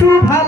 কিছু ভালো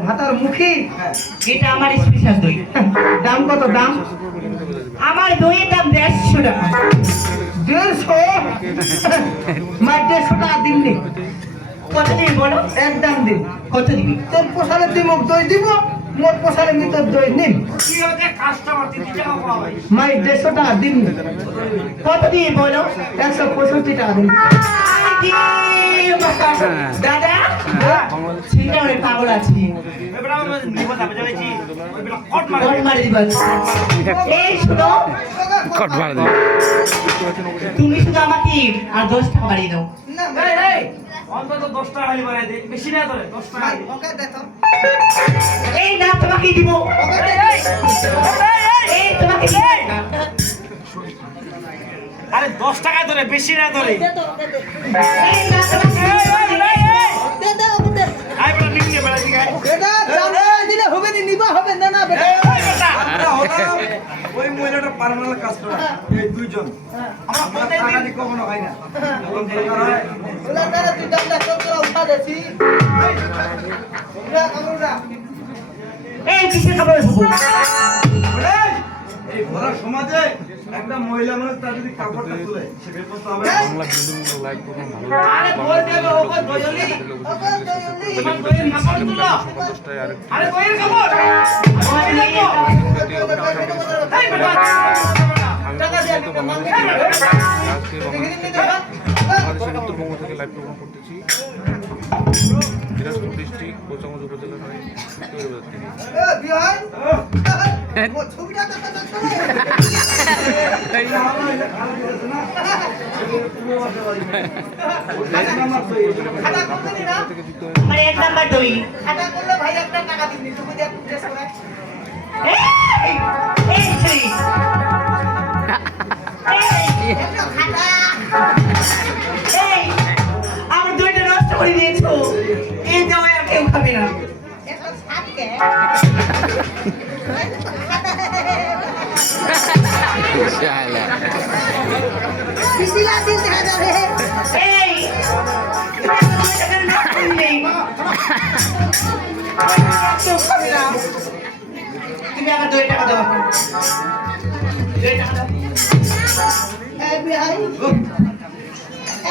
ভাতার মুখী এটা আমার স্পেশাল দই দাম কত দাম আমার দইয়ের দাম দেড়শো টাকা দেড়শো মার দেড়শো টাকা দিন কত দিবি বলো? একদম দিন। কত দিবি তোর পোষালে তুই মোক দই দিব? মোর পোষালে আমি তোর দই নিন। মাই দেড়শো টাকা দিন। কত দিবি বলো? একশো পঁয়ষট্টি টাকা দিন। দাদা ছিনটা পাগল আছে। কট মারি দিবা। এই শুনো কট মার দে তুমি শুধু আমাকে আর দশ টাকা বাড়িয়ে দাও অন্তত দশ টাকা হলে বাড়াই দে বেশি না তোরে দশ টাকা এই না তোমাকে দিব? এই তোমাকে দিব। আরে দশ টাকা ধরে বেশি না ধরে। এই না তোমাকে কাস্টমার এই দুইজন আমরা টাকা কখনো হয় না যখন দরকার হয় ওলা দাদা তুই দামটা কত করে উঠা দেছি ওলা আমরা এই কিসের খবর এই, এই ঘোড়া সমাজে একটা মহিলা মানুষ তার যদি কাপড়টা তুলে সে বেপস্ত হবে। বাংলা বিন্দু লাইক করুন ভালো আরে বল দেবে ওকে দয়ালি তোমার দইয়ের কাপড় তুলো সকাল দশটায় আরে কাপড় আমি এই বেটা প্রথমত বাংলাদেশ আজকে বাংলাদেশের উত্তরবঙ্গ থেকে লাইভ প্রোগ্রাম করতেছি দিনাজপুর ডিস্ট্রিক্ট কোচাগঞ্জ উপজেলা হয়ে এক নাম্বার দই আমার দইটা নষ্ট করে দিয়েছ। এই দই আর কেউ খাবে না। তুমি আমার দই টাকা দাও।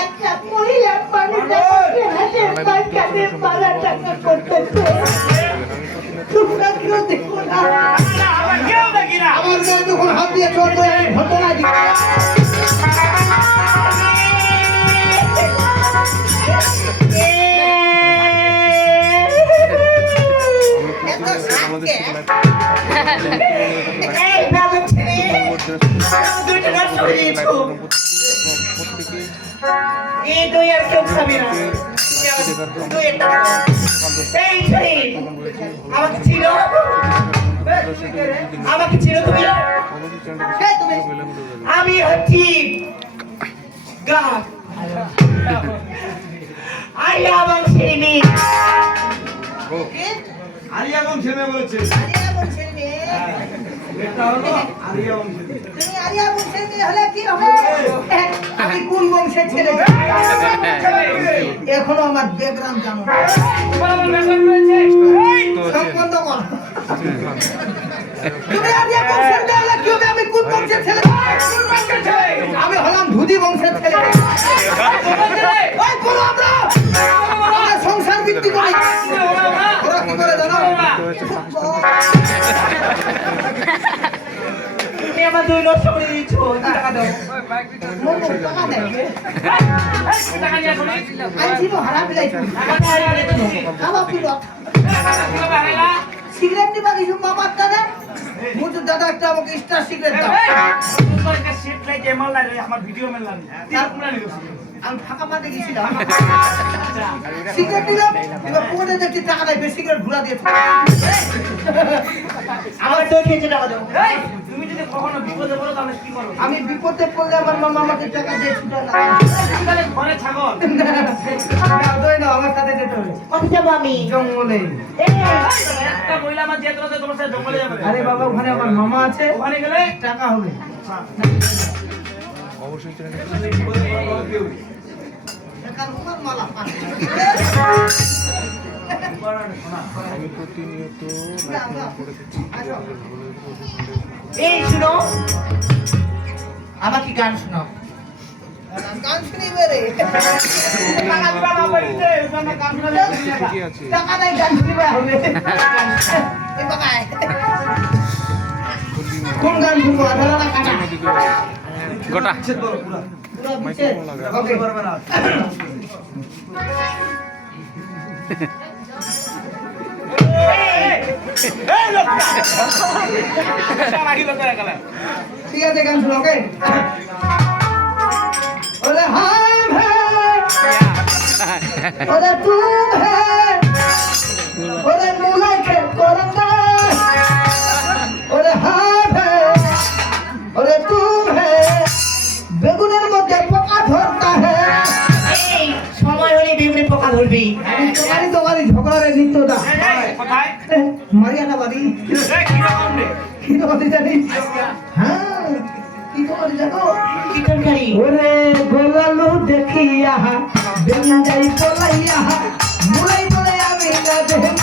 একটা মহিলা মানুষকে হাতে বাচ্চাদের মারা টাকা করতেছে তোমরা কেউ দেখো না খাবে না ছেলে আমাকে ছিল আমাকে ছিল তুমি আমি হচ্ছি আই লাভ ছেলে মেয়ে। আরিয়া বংশের মেয়ে। বলেছে আরিয়া বংশের মেয়ে। এটা হলো আরিয়া বংশের তুমি আরিয়া বংশের মেয়ে হলে কি হবে আমি কোন বংশের ছেলে এখনও আমার ব্যাকগ্রাউন্ড জানো আমার দুই লক্ষ করে দিচ্ছ টাকা দাও। দেবে সিগারেট নিবা কিছু দাদা? একটা আমাকে স্টার সিগারেট দাও। আমার ভিডিও মেলাম আমি ফাঁকা মাঠে গেছিলাম। সিগারেট নিলাম এবার দেখছি টাকা দেয় বেশি সিগারেট ঘুরা দিয়ে আমার তো খেয়েছে টাকা দাও। তুমি যদি কখনো বিপদে পড়ো তাহলে কি করো? আমি বিপদে পড়লে আমার মামা আমাকে টাকা দিয়ে ছুটা না। তাহলে ঘরে ছাগল। দই না আমার সাথে যেতে হবে। কোথায় যাব আমি? জঙ্গলে। একটা মহিলা আমার যে তোরা তোমার সাথে জঙ্গলে যাবে। আরে বাবা ওখানে আমার মামা আছে। ওখানে গেলে? টাকা হবে। অবশ্যই মালা আমি প্রতিনিয়ত। এই শুনো। আমাকে গান শোনাও। গান শুনিবে রে। টাকা নাই গান শুনিবে হবে। কোন গান শুনব? আধারা না কাটা গোটা। ওকে। ঠিক আছে গান ওরে হায় ওরে কি তোমাদের জানি হ্যাঁ কি তোমার জানো কি তরকারি? ওরে গোলালু দেখিয়া বেগুন যাই মুলাই বলে আমি না দেহ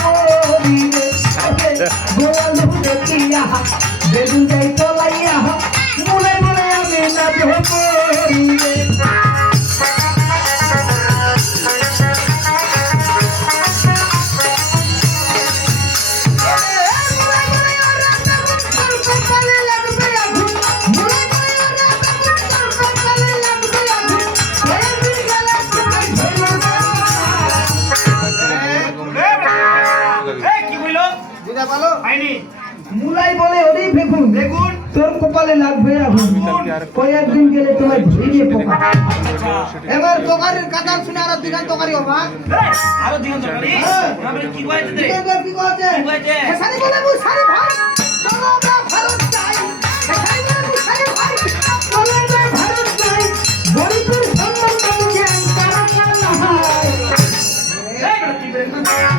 কপালে লাগবে আগুন কয়েকদিন গেলে তোমার ভিড়ে পোকা এবার তরকারির কাটা শুনে আর দিগান তরকারি হবা আরও দিন তরকারি কি কইতে দে কি করছে কি কইছে? সারি বলে সারি ভাই। চলো আমরা ভারত যাই। সারি বলে সারি ভাই। চলো আমরা ভারত যাই। গরিবের সম্মান পাবো জ্ঞান তারা কান্না হয়। এই কি বলল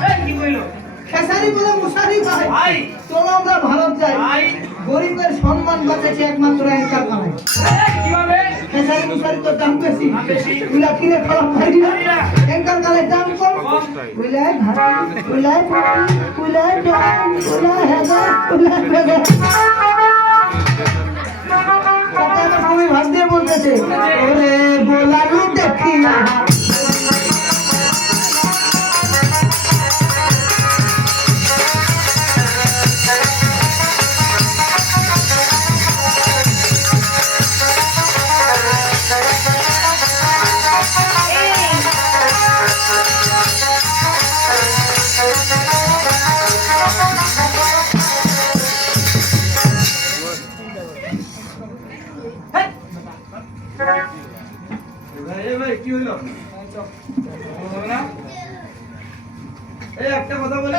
এই কি কইলো খেসারি বলে মুসারি ভাই। চলো আমরা ভারত যাই। গরিবের সম্মান বাঁচেছে একমাত্র কামাই এই কীভাবে? খেসারি মুসারি তো দাম বেশি। দাম বেশি। উলা কিনে খারাপ পাই না? অ্যাঙ্কার কালে দাম কম। কম। উলায় ভাত উলায় পুটি উলায় ডাল উলায় হাজার উলায় হাজার কথা আমার স্বামী বলতেছে। ওরে দেখিয়া এই কি হইল? হবে না? এই একটা কথা বলি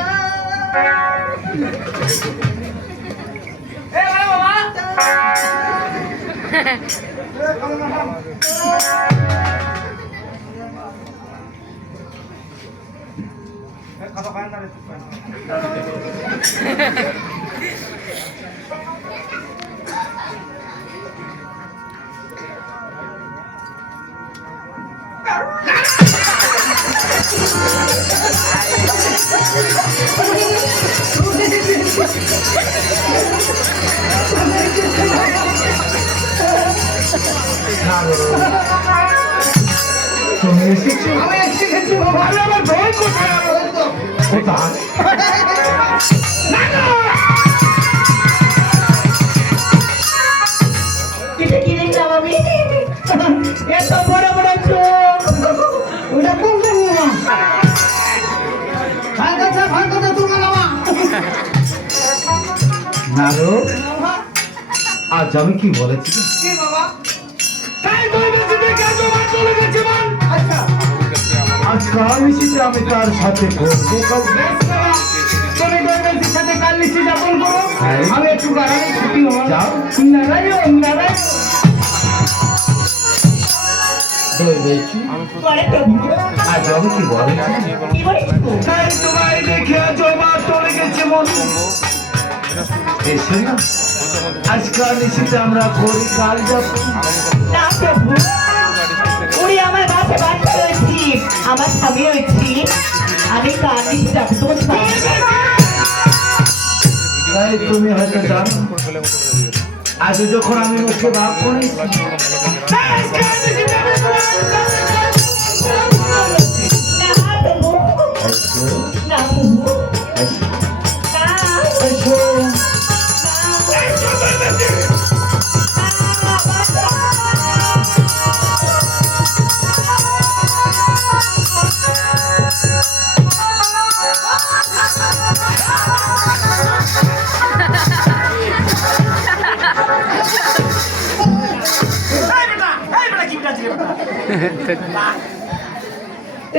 এই বলে বাবা খাতা খায় না তুমি এসেছ? আমি এসে গেছি আমার বই কোথায়? ওই তো। কোথায় নারো আজ আমি কি বলেছি? আচ্ছা। আজ কাল নিশিতে আমি তার সাথে করব। সাথে কাল নিশ্চয় যাপন করো। হ্যাঁ। আমি একটু গাড়ি ছুটি যাও। নারায়ণ নারায়ণ। বলে আজ আমি কি বলেছি? তোমায় দেখে জমা চলে গেছে মন। আজকাল নিশিতে আমরা করি কাল উনি আমার বাসে বাচ্চা রয়েছি আমার স্বামী রয়েছি আমি কার নিচে যাব তোমার স্বামী তাই তুমি হয়তো জানো আজ যখন আমি মুখে ভাব করি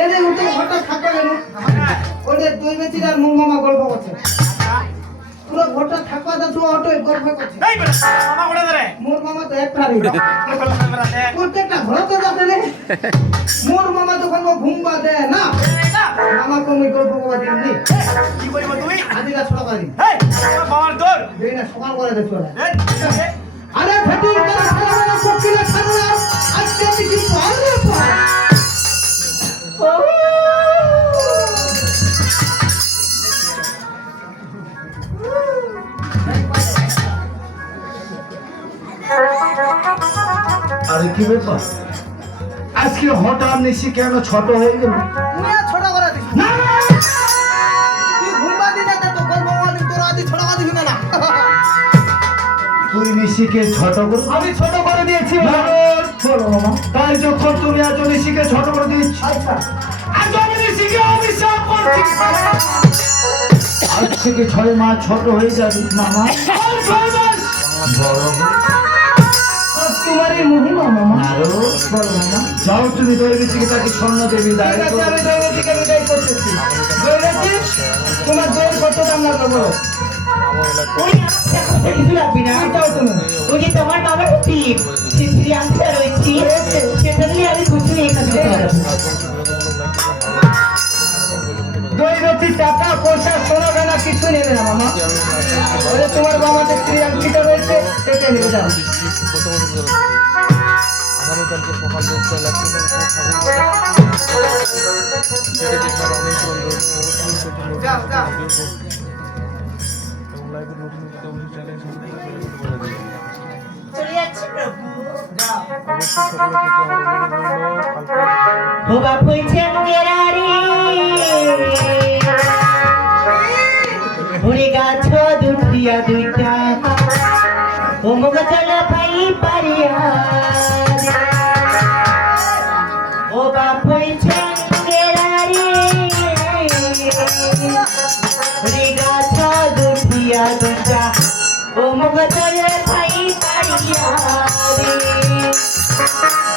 এই যে উঠে হঠাৎ থাকবে কেন? ওই যে দুই ব্যক্তির আর মুখ মামা গল্প করছে। পুরো ঘরটা থাকবা তো অটো গল্প করছে। মোর মামা তো একটা রে প্রত্যেকটা ঘরে তো রে মোর মামা যখন ও ঘুমবা দে না মামা গল্প করবা দিন আজিরা ছোড়া পারি দেই না সকাল করে দে ছোড়া। আরে ফেটি করে আরে কি ব্যাপার? আজকে হঠাৎ নিশি কেন ছোট হয়ে গেল? ছোট করে দিস না। তুই ঘুমবা দিনে তো তো গল্প করবা দিন তোর আদি ছোট করে দিবি না। তুই নিশিকে ছোট করে আমি ছোট করে দিয়েছি বলো মামা তাই যখন তুমি আজ নিশিকে ছোট করে দিচ্ছ। আচ্ছা। আজ আমি নিশিকে করছি। আজ থেকে ছয় মাস ছোট হয়ে যাবে মামা। ছয় মাস। বড় হবে। তোমারই মহিমা মামা। আরও বলো মামা। যাও তুমি দৈবেশীকে তাকে স্বর্ণ দেবী দায় ঠিক আছে করো। আমি দৈবতীকে বিদায় করতেছি দৈবতী তোমার দইয়ের কত দাম লাগবে বলো তোমার বাবার টিপ সে শ্রীরামটা সেটা নিয়ে আমি খুশি এখানে টাকা পয়সা সোনা গানা কিছু নেবে না মামা তোমার স্ত্রী আংটিটা রয়েছে সেটা লাগছে লাইভের নতুন নতুন অবশ্যই চ্যানেল সাবস্ক্রাইব করে দেবেন চলে যাচ্ছি প্রভু। অবশ্যই ও বাপ হইছে মুগেরারি গাছ দুটিয়া দুইটা। ও মুগ চল ভাই পারিয়া Gracias.